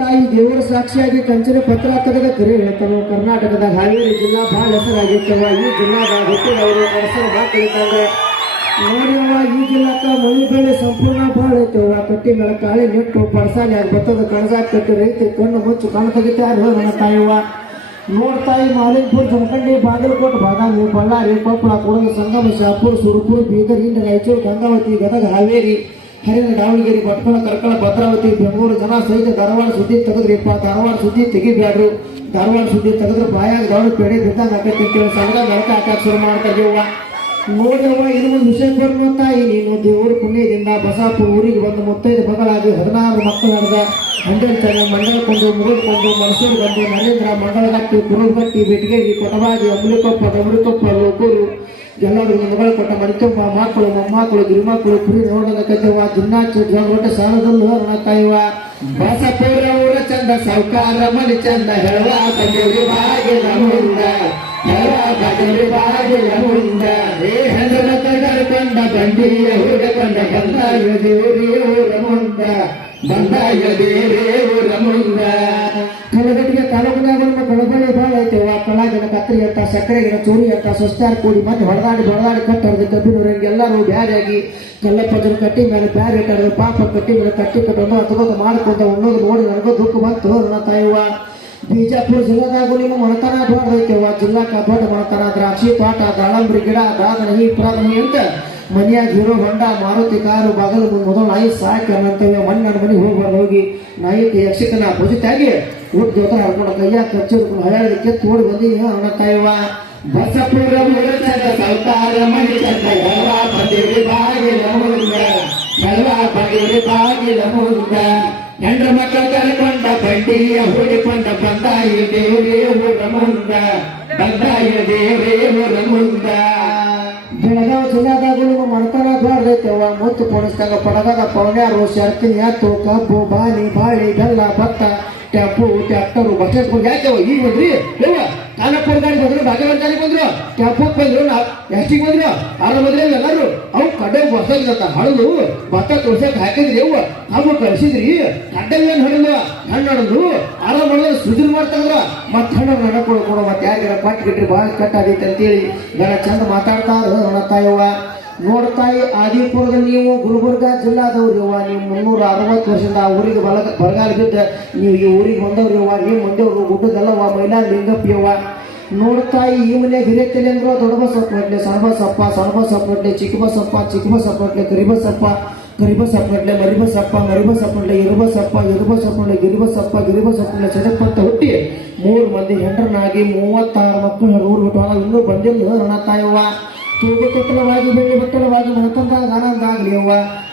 ತಾಯಿ ದೇವರ ಸಾಕ್ಷಿಯಾಗಿ ಕಂಚಿನ ಪತ್ರ ತೆಗೆದ ಕರೆ ಹೇಳ್ತಾನು ಕರ್ನಾಟಕದ ಹಾವೇರಿ ಜಿಲ್ಲಾ ಬಹಳ ಹೆಸರಾಗಿತ್ತವ ಈ ಜಿಲ್ಲಾದಾಗ ಹುಟ್ಟಿದವರು ಹೆಸರು ಹಾಕಲಿಕ್ಕಂದ್ರೆ ನೋಡಿಯವ ಈ ಜಿಲ್ಲಾಕ ಮಳಿ ಬೆಳೆ ಸಂಪೂರ್ಣ ಬಾಳ ಐತವ ಕಟ್ಟಿ ಮೇಲೆ ಕಾಳಿ ನೆಟ್ಟು ಪಡಸಾಲಿ ಆಗಿ ಬತ್ತದ ಕಣಸಾಕ್ ಕಟ್ಟಿ ರೈತರು ಕಣ್ಣು ಮುಚ್ಚು ಕಣ್ಣು ತೆಗಿತಾರ ನನ್ನ ತಾಯವ್ವ ನೋಡ್ತಾಯಿ ಮಾಲಿನ್ಪುರ ಜಮಖಂಡಿ ಬಾಗಲಕೋಟೆ ಬಾದಾಮಿ ಬಳ್ಳಾರಿ ಕೊಪ್ಪಳ ಕೊಡಗು ಸಂಗಮ ಶಾಪುರ ಸುರಪುರ ಬೀದರ್ ಇಂದ ರಾಯಚೂರು ಗಂಗಾವತಿ ಗದಗ ಹಾವೇರಿ ಹರಿದ ದಾವಣಗೆರೆ ಭಟ್ಕಳ, ಕರ್ಕಳ, ಭದ್ರಾವತಿ, ಬೆಂಗಳೂರು ಜನ ಸಹಿತ ಧಾರವಾಡ ಸುದ್ದಿ ತೆಗೆದ್ರಿಪ್ಪ ಧಾರವಾಡ ಸುದ್ದಿ ತೆಗಿಬ್ಯಾಡ್ರು. ಧಾರವಾಡ ಸುದ್ದಿ ತೆಗೆದ್ರೆ ಬಾಯಾಗ ದಾವಣ ಪೇಡೆ ಬಿದ್ದಂಗ ಆಕೈತಿ ಅಂತೇಳಿ ಸಗಡ ಬೆಳಕ ಹಾಕಕ್ ಶುರು ಮಾಡ್ತಾರ್ಯವ್ವ ನೋಡಿದವ ಇದು ಒಂದು ವಿಷಯ ಬರ್ಮ ತಾಯಿ ನೀನು ದೇವ್ರ ಪುಣ್ಯದಿಂದ ಬಸಾಪುರ ಊರಿಗೆ ಬಂದು ಮುತ್ತೈದು ಮಗಳಾಗಿ ಹದಿನಾರು ಮಕ್ಕಳು ನಡೆದ. ಹಂಡಲ್ ಚೆನ್ನ ಮಂಡಲಕೊಂಡು ಮುಗಿದುಕೊಂಡು ಮನಸೂರು ಬಂದು ನರೇಂದ್ರ ಮಂಡಲಗಟ್ಟಿ ಕುರುಗಟ್ಟಿ ಬೆಟ್ಟಿಗೆ ಕೊಟಬಾಗಿ ಅಮೃತಪ್ಪ ಅಮೃತಪ್ಪ ಲೋಕೂರು. ಎಲ್ಲರೂ ಮೊಬೈಲ್ ಕೊಟ್ಟ ಮಡಿತೊಬ್ಬ ಮಕ್ಕಳು ಮೊಮ್ಮಕ್ಕಳು ಗಿರಿಮಕ್ಕಳು ಕುರಿ ನೋಡದ ಕದ್ದವ ಜಿನ್ನಾಚು ಜೋಗೊಟ್ಟ ಸಾಲದಲ್ಲೂ ಹರಣ ಕಾಯುವ. ಬಸಪುರ ಊರ ಚಂದ ಸೌಕಾರ ಮನಿ ಚಂದ, ಹೇಳುವ ಕಜೇರಿ ಬಾಗಿಲ ಮುಂದ ಹೇಳುವ ಕಜೇರಿ ಬಾಗಿಲ ಮುಂದ ಏ ಹೆಂಡರ ಕರ್ಕೊಂಡ ಬಂಡಿಯ ಹುಡುಕೊಂಡ ಬಂದಾಯ ದೇವರಿ ಊರ ಮುಂದ ಬಂದಾಯ ದೇವರೇ ಊರ ಮುಂದ ಕಳಾಗಿನ ಅಂತ ಅಂತ ಸಕ್ಕರೆಗಿನ ಚೋರಿ ಅಂತ, ಸೊಸ್ತಾರ್ ಕೂಡಿ ಮತ್ತೆ ಹೊಡೆದಾಡಿ ಹೊಡೆದಾಡಿ ಕಟ್ಟಿ ಹೊಡೆದು ಕಬ್ಬಿನವ್ರಂಗೆ ಎಲ್ಲರೂ ಬ್ಯಾರಾಗಿ ಕಲ್ಲಪ್ಪಜನ ಕಟ್ಟಿ ಮೇಲೆ ಬ್ಯಾರೆ ಇಟ್ಟಾರೆ ಪಾಪ ಕಟ್ಟಿ ಮೇಲೆ ಕಟ್ಟಿ ಕಟ್ಟೊಂದು ಹತ್ಕೊಂಡು ಮಾಡ್ಕೊಂತ ಉಣ್ಣೋದು ನೋಡಿ ನನಗೂ ದುಃಖ ಬಂತು. ನನ್ನ ತಾಯಿವ ಬಿಜಾಪುರ ಜಿಲ್ಲಾದಾಗೂ ನಿಮ್ಮ ಮಣತನ ದೊಡ್ಡದೈತೆವ ಜಿಲ್ಲಾಕ ದೊಡ್ಡ ಮಣತನ ದ್ರಾಕ್ಷಿ ತೋಟ, ದಾಳಂಬ್ರಿ ಗಿಡ ದಾದನಹಿ ಪ್ರಾದನಹಿ ಅಂತ. ಮನ್ಯಾಗ ಹೀರೋ ಹೊಂಡ, ಮಾರುತಿ ಕಾರು, ಬಾಗಲು ಮುಂದೆ ಮೊದಲು ನಾಯಿ ಸಾಕಿ ಅನ್ನಂತವ್ಯ ಮನೆ ನನ್ನ ಮನೆಗೆ ಹೋಗ್ಬಾರ್ದು ಹೋಗಿ ನಾಯಿ ಯಕ್ಷಕನ ಭುಜಿತಾಗಿ ಊಟ ಜೋತರ ಹರ್ಕೊಂಡು ಖರ್ಚು ಹಳ್ಯಾಳಿ ಕೆತ್ತು ಓಡಿ ಬಂದೀನಿ ಅವನ ತಾಯವ್ವ ಬಸಪುರ ಮುಂದ ಹೆಂಡ್ರ ಮಕ್ಕಳ ಕರ್ಕೊಂಡ ಬಂಡಿಯ ಹೂಡಿಕೊಂಡ ಬಂದಾಯಿ ದೇವರೇ, ಊರ ಬಂದಾಯ ದೇವರೇ, ಊರ ಮುಂದ. ಬೆಳಗಾವಿ ಜಿಲ್ಲಾದಾಗೂ ಮುತ್ತು ಪೊಣಿಸ್ದಾಗ ಪಡದಾಗ ಪೌಣ್ಯಾರು ಶರ್ತಿನ ಎತ್ತು ಕಬ್ಬು ಬಾಲಿ ಬಾಳಿ, ಬೆಲ್ಲ, ಭತ್ತ. ಟ್ಯಾಪು ಟ್ಯಾಕ್ಟರು ಬಸ್ ಬಂದು ಯಾಕೆ ಈಗ ಬಂದ್ರಿ? ಯವ್ವ ಕಾನಪುರ ಗಾಡಿ ಬಂದ್ರು ಭಾಗವತ್ ಗಾಡಿ ಬಂದ್ರು ಟ್ಯಾಪು ಬಂದ್ರು ಎಷ್ಟಿಗೆ ಬಂದ್ರು ಆರ ಬಂದ್ರೆ ಎಲ್ಲರೂ? ಅವು ಕಡೆ ಬಸದ ಹಳದು. ಭತ್ತ ತೋರ್ಸಕ್ ಹಾಕಿದ್ರಿ ಅವ್ ಅವು ಕಳ್ಸಿದ್ರಿ. ಕಡ್ಡೆ ಏನ್ ಹಡಲ್ವ ಹಣ್ಣು ಹಣ್ಣು ಆರ ಮಾಡಿದ್ರೆ ಸುಜಿಲ್ ಮಾಡ್ತಾರ ಮತ್ತೆ ಹಣ್ಣು ಹಣ ಕೊಡು ಕೊಡು, ಮತ್ತೆ ಯಾರಿಗಾರ ಕೊಟ್ಟು ಬಿಟ್ರಿ ಭಾಳ ಕಟ್ಟಾದೈತೆ ಅಂತೇಳಿ. ಗಣ ಚಂದ ಮಾತಾಡ್ತಾರ ನನ್ನ ತಾಯವ್ವ. ನೋಡ್ತಾಯಿ ಆದಿಪುರದಲ್ಲಿ ನೀವು ಗುಲ್ಬರ್ಗ ಜಿಲ್ಲಾದವ್ರು ಯವ್ವ, ನೀವು ಮುನ್ನೂರ ಅರವತ್ತು ವರ್ಷದಿಂದ ಆ ಊರಿಗೆ ಬಲ, ಬರಗಾಲ ಬಿದ್ದ ನೀವು ಈ ಊರಿಗೆ ಬಂದವ್ರು ಯವ್ವ, ನೀವು ಮುಂದೆ ಗುಡ್ಡದಲ್ಲವ್ವ ಮೈಲಾ ಲಿಂಗಪ್ಪ ನೋಡ್ತಾಯಿ ಈ ಮನೆ ಹಿರಿಯತಲೆ ಅಂದ್ರೆ ದೊಡ್ಡಬಸಪ್ಪಟ್ಲೆ ಸಣ್ಣಬಸಪ್ಪ ನಟ್ಲೆ ಚಿಕ್ಕಬಸಪ್ಪ ಚಿಕ್ಕಬಸಪ್ಪಟ್ಲೆ ಕರಿಬಸಪ್ಪ ಕರಿಬಸಪ್ಪಟ್ಲೆ ಮರಿಬಸಪ್ಪ ಮರಿಬಸಪ್ಪಟ್ಲೆ ಇರುಬಸಪ್ಪ ಇರುಬಸಪ್ಪ ನಟ್ಲೆ ಗಿರಿಬಸಪ್ಪ ಗಿರಿಬಸಪ್ಪ ಚದಪ್ಪಂತ ಹುಟ್ಟಿ ಮೂರು ಮಂದಿ ಹೆಂಡ್ರನಾಗಿ ಮೂವತ್ತಾರು ಮಕ್ಕಳು ಊರು ಬಿಟ್ಟು ಇನ್ನೂ ಬಂದಿಲ್ಲ, ನನ್ನ ತಾಯವ್ವ ತೂಗು ಕೊಟ್ಟಲವಾಗಿ ಬೆಳ್ಳಿ ಬಟ್ಟಲವಾಗಿ ಮನತಂದಾಗ ಆನಂದ ಆಗಲಿ ಅವ್ವ.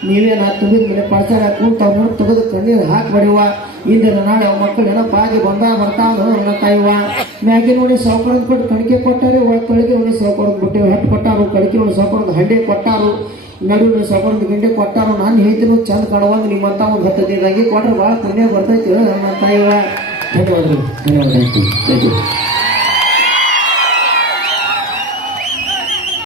ನೀವೇ ನಾ ತುಂಬಿದ ಮೇಲೆ ಪಾಚಾರ ಕೂತ ನೋಡಿ ತೆಗೆದು ಕಣ್ಣೀರು ಹಾಕ್ಬೇಡಿವ್ವ. ಇಂದಿನ ನಾಳೆ ಅವ್ ಮಕ್ಕಳು ನೆನಪಾಗಿ ಬಂದ ಬರ್ತಾವ ನನ್ನ ತಾಯಿವ ಮ್ಯಾಗಿ ನೋಡಿ ಸೌಕರ್ಯ ಕೊಟ್ಟು ಕಣಿಕೆ ಕೊಟ್ಟಾರೆ ಒಳ ಕಳಿಗೆ ನೋಡಿ ಸೌಕರ್ಯ ಬಿಟ್ಟೆ ಹಟ್ಟು ಕೊಟ್ಟಾರು ಕಳಿಕೆ ನೋಡಿ ಸೌಕರ್ಯ ಹಂಡೆ ಕೊಟ್ಟಾರು ನಡುವೆ ಸೌಕರ್ಯ ಗಿಂಡೆ ಕೊಟ್ಟಾರು, ನಾನು ಹೇಳ್ತೀನಿ ಚಂದ ಕಾಣುವಾಗ ನಿಮ್ಮಂತ ಒಂದು ಹತ್ತು ದಿನದಾಗಿ ಕೊಟ್ರೆ ಭಾಳ ಪುಣ್ಯ ಬರ್ತೈತಿ, ನನ್ನ ತಾಯಿವ ಧನ್ಯವಾದಗಳು ಧನ್ಯವಾದ ಥ್ಯಾಂಕ್ ಯು